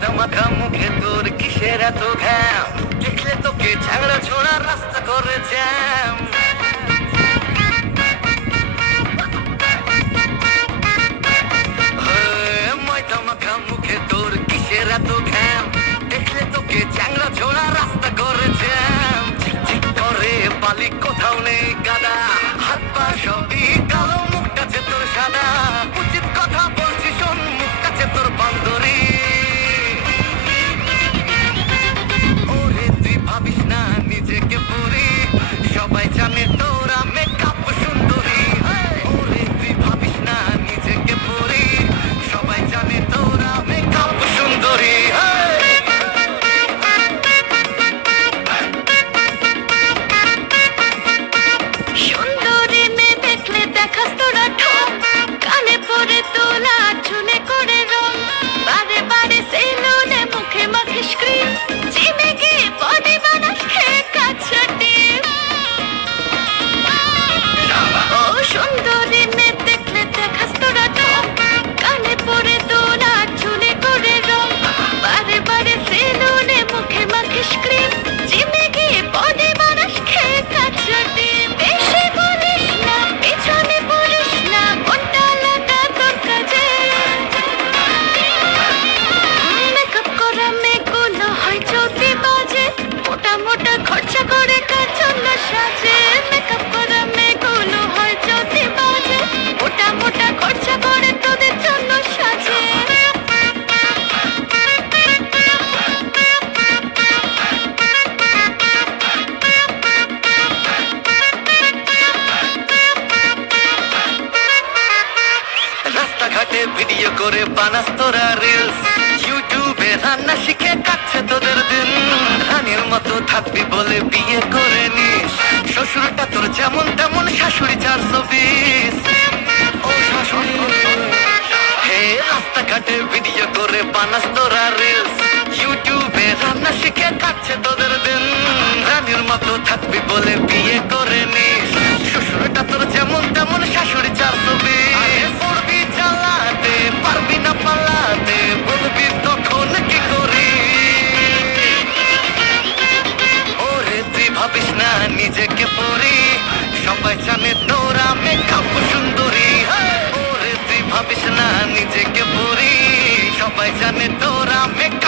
কাদা মাখা মুখে তোর কিসের এত ঘ্যাম? দেখলে তোকে ঝাগড়া ছোড়া রাস্তা করে জ্যাম। করে ভিডিও করে বানাস তোরা রিলস ইউটিউবে রান্না শিখে কাটছে তোদের দিন রানীর মতো থাকবি বলে বিয়ে করে নিস। শ্বশুরটা তোর যেমন তেমন শাশুড়ি চারশো বিশ। ও শাশুড়ি, হে রাস্তাঘাটে ভিডিও করে বানাস তোরা রিলস ইউটিউবে রান্না শিখে কাটছে তোদের দিন রানীর মতো থাকবি বলে বিয়ে করে নিস। पैसा ने तोरा में